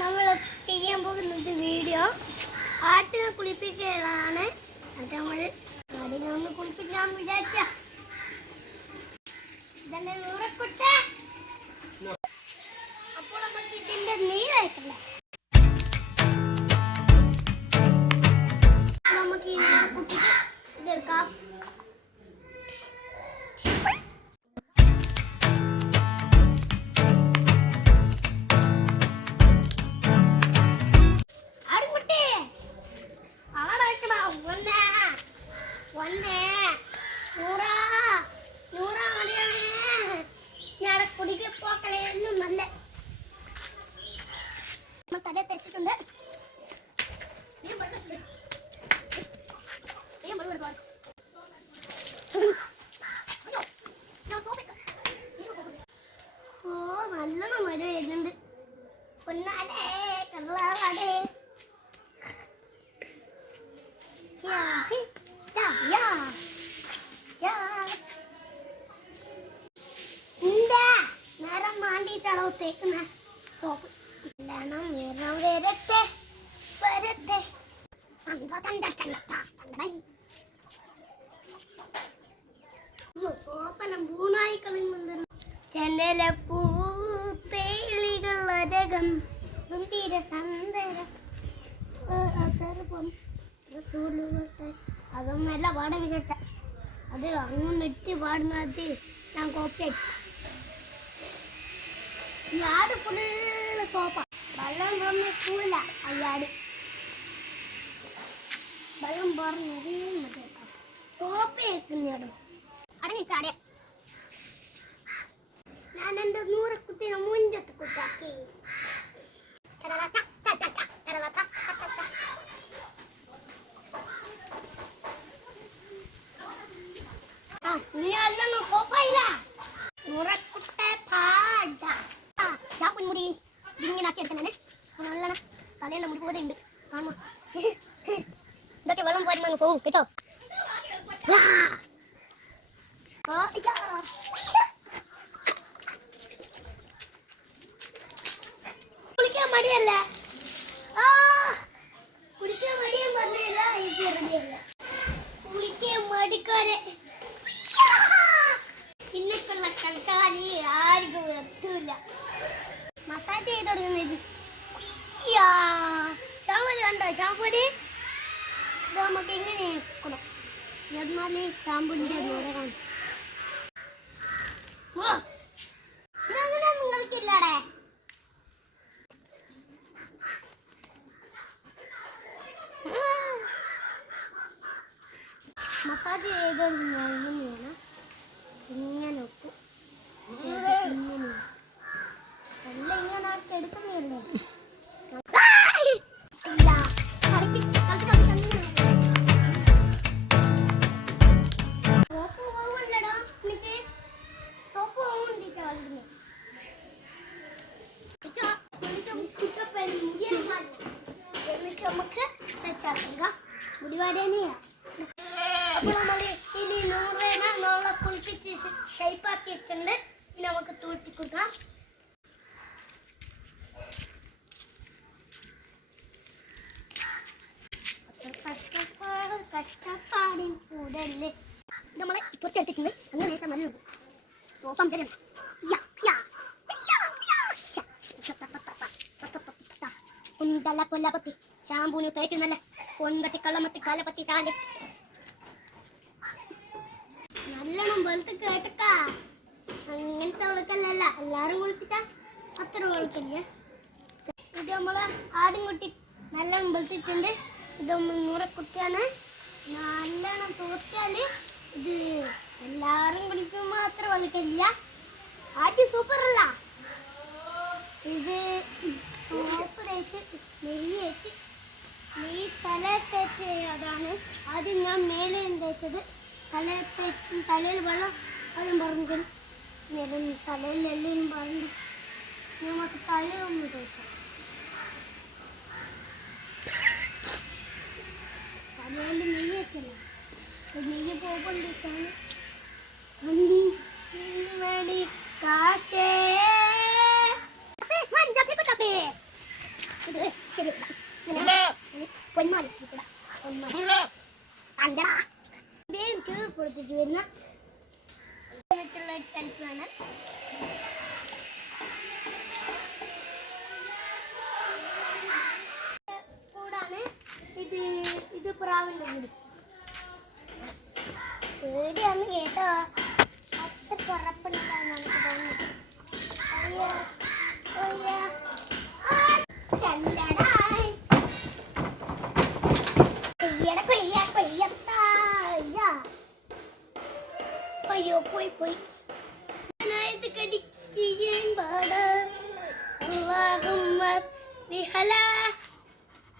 നമ്മൾ ചെയ്യാൻ പോകുന്നത് വീഡിയോ ആട്ടിനെ കുളിപ്പിക്കലാണ്. അത് നമ്മൾ ആടിനെ ഒന്ന് കുളിപ്പിക്കാൻ വിചാരിച്ച ഇതന്നെ നൂറക്കുട്ടെ. അപ്പോൾ നമുക്ക് ഇതിന്റെ നീരായിട്ടല്ലേ നമുക്ക് ഈ കുട്ടിക്ക് ഇതെടുക്കാം. തല തെറ്റിട്ടുണ്ട്. ഓ നല്ലോണം മഴ വരുന്നുണ്ട്. പൊന്നാടേ കള്ളാടേ നേരം മാണ്ടിയിട്ടാണോ തേക്കുന്ന സോപ്പ്. നിറം വരട്ടെ വരട്ടെ. സോപ്പെല്ലാം പൂണായി കളയുന്നുണ്ടല്ലോ. ചെന്നല പൂത്തേളികളരകം സുന്ദര സന്ദരം അതൊന്നല്ല പാടാൻ കേട്ടെ. അത് അങ്ങനെ ഇട്ട് പാടുന്നത് ഞാൻ കോപ്പി അടിച്ചു. ഈ ആട് ഫുള്ള് സോപ്പ. വെള്ളം പറഞ്ഞ കൂല അയാട് വെള്ളം പറഞ്ഞത് സോപ്പ എത്തുന്നോ അടങ്ങിക്കാടെ. ഞാൻ എൻ്റെ നൂറക്കുട്ടിനെ മുഞ്ചത്ത് കുത്താക്കി. നീ അല്ലല്ലോ സോപ്പായില്ല നൂറക്കുട്ടെ പാട. ചാപ്പൻ മുടി ഇങ്ങനെ ആക്കി എടുത്തന്നെ നല്ലോണം തലയുടെ മുടി പോലെ ഉണ്ട് കാണുമോ. ഇതൊക്കെ വെള്ളം പോരുന്ന പോവും കേട്ടോ. കുളിക്കാൻ മടിയല്ല. കുളിക്കാൻ മടിയാൻ പറഞ്ഞില്ല. എനിക്ക് റെഡിയല്ല കുളിക്കാൻ മടിക്കാരെ. പിന്നൊക്കെയുള്ള കളിക്കാരി ആർക്കും എത്തൂല. മസാജ് ചെയ്ത് തുടങ്ങുന്നത് ഷാമ്പൂല് കണ്ടോ. ഷാമ്പൂല് ഇത് നമുക്ക് എങ്ങനെ വെക്കണം എന്നാല് ഷാമ്പൂലിന്റെ ദൂരെ കാണും. ഇതങ്ങനെ നിങ്ങൾക്കില്ലാടെ. മസാജ് ചെയ്തോണ്ടിങ്ങനെ ഇങ്ങനെ ഒക്കും. ഇങ്ങനെ നല്ല ഇങ്ങനെ എടുക്കുന്നല്ലേ. അപ്പോൾ നമ്മൾ ഇനി നൂറേന നോളെ കുളിപ്പിച്ച് ഷേപ്പാക്കിയിട്ടുണ്ട്. ഇനി നമുക്ക് തൂട്ടിക്കൂട്ടാം. കഷ്ടപ്പാടിൻ കൂടല്ലേ നമ്മളെ കുറച്ചെടുത്തിട്ടുണ്ട്. അങ്ങനെ നല്ല സംശയം കുന്തല കൊല്ലപ്പത്തി ഷാമ്പൂന് തേറ്റ് നല്ല കൊണ്ടത്തി കള്ളമത്തി കാലപ്പത്തി ചാല് നല്ലോണം വെളുത്ത് കേട്ടക്കാ. അങ്ങനത്തെ വെളുക്കല്ല എല്ലാരും കുളിപ്പിച്ചാ അത്ര വെളുക്കില്ല. ഇത് നമ്മളെ ആടും കുട്ടി നല്ലോണം വെളുത്തിട്ടുണ്ട്. ഇത് നൂറക്കുട്ടിയാണ്. നല്ലോണം തൂർച്ചാല് ഇത് എല്ലാരും കുളിക്കുമ്പോൾ അത്ര വെളുക്കില്ല. ആദ്യം സൂപ്പറല്ല. ഇത് സോപ്പ് തേച്ച് നെയ്യ് തേച്ച് നെയ്യ് തല തേച്ച് അതാണ് ആദ്യം ഞാൻ മേലെ തേച്ചത്. തലയിൽ വെള്ളം അതും പറഞ്ഞു തലയിൽ എല്ലാം പറഞ്ഞു നമുക്ക് തലയൊന്നും തേക്കാം. തലയിൽ നെയ്യ് വെച്ചല്ല. നെയ്യ് പോകൊണ്ടിരിക്കാണ് വേണ്ടി കാശേ ഇത് ശരി പൊന്മാല അഞ്ചാ എനിക്ക് കൊടുത്തിട്ട് വരുന്ന ഷെൽഫാണ്. കൂടാണ് ഇത് പ്രാവിൻ്റെ കൂടി പേടിയാന്ന് കേട്ടോ. അത്ര കുറപ്പുണ്ടാവും നമുക്ക് തോന്നുന്നു. അയ്യോ പോയി പോയി കടിക്കാൻ പാടാം.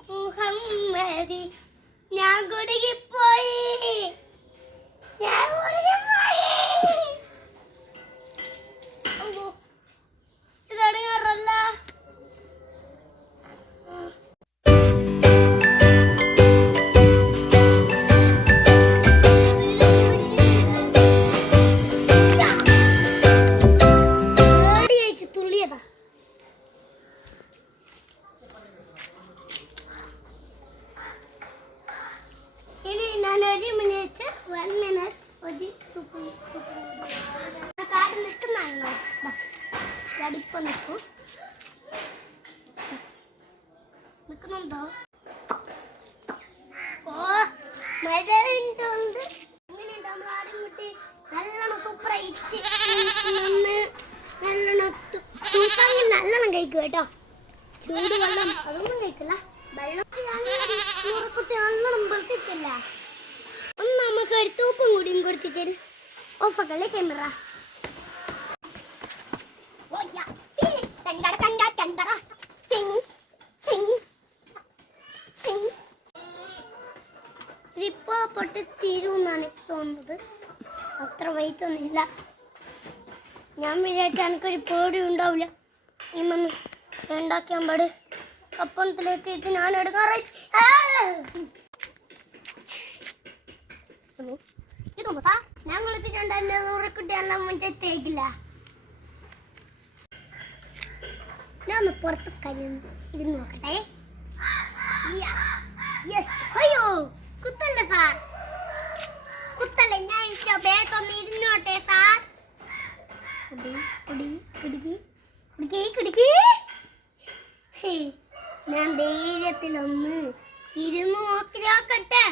മുഹമ്മദി ഞാൻ കുടുങ്ങിപ്പോയി. ഇതടങ്ങാറല്ല. നിൽക്കുന്നുണ്ടോ? ഓ മഴ ഉണ്ട്. എങ്ങനെയുണ്ട് നമ്മൾ ആദ്യം കുട്ടി നല്ലോണം സൂപ്പറായിട്ട് നല്ലോണം തൂക്കാണെങ്കിൽ നല്ലോണം കഴിക്കും കേട്ടോ. ചൂട് വെള്ളം അതൊന്നും കഴിക്കില്ല. വെള്ളത്തിൽ നല്ലോണം പൊളിച്ചിട്ടില്ല. ഒന്ന് നമുക്ക് ഒരു തൂപ്പും കൂടിയും കൊടുത്തിട്ട് ഓഫാക്കല്ലേ ക്യാമറ. ഇതിപ്പോ പൊട്ടി തീരുമെന്നാണ് തോന്നുന്നത്. അത്ര വെയിറ്റ് ഒന്നുമില്ല. ഞാൻ വിചാരിച്ച എനിക്കൊരു പേടി ഉണ്ടാവില്ല. ഇമ്മ ഉണ്ടാക്കിയാൻ പാട് കപ്പണത്തിലേക്ക് ഇത് ഞാൻ എടുക്കാറായി. ഞാൻ കുളിപ്പിച്ചോണ്ട് എന്റെ നൂറക്കുട്ടിയെല്ലാം മുറ്റത്തേക്കില്ല. ഞാൻ ഒന്ന് പുറത്ത് ഇരുന്ന് നോക്കട്ടെ. അയ്യോ കുത്തല്ല സാർ, കുത്തല്ല. ഞാൻ ബേക്കൊന്ന് ഇരുന്നോട്ടെ സാർ. ഞാൻ ധൈര്യത്തിലൊന്ന് ഇരുന്ന് നോക്കട്ടെ.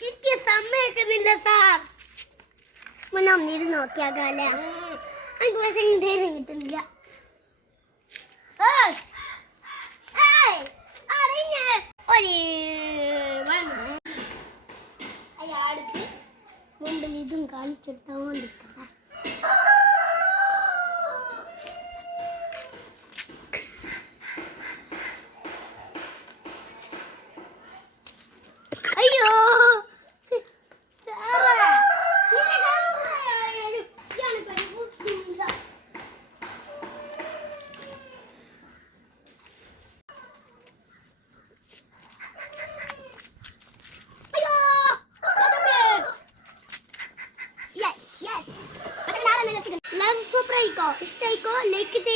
എനിക്ക് സമ്മതിക്കുന്നില്ല സാർ. ഒന്ന് ഇരുന്ന് നോക്കിയാകാല്ലേ. എനിക്ക് പക്ഷേ ധൈര്യം കിട്ടുന്നില്ല. അയാൾക്ക് മുമ്പിൽ ഇതും കാണിച്ചെടുത്തോണ്ടിരിക്കട്ടെ. അയ്യോ Like it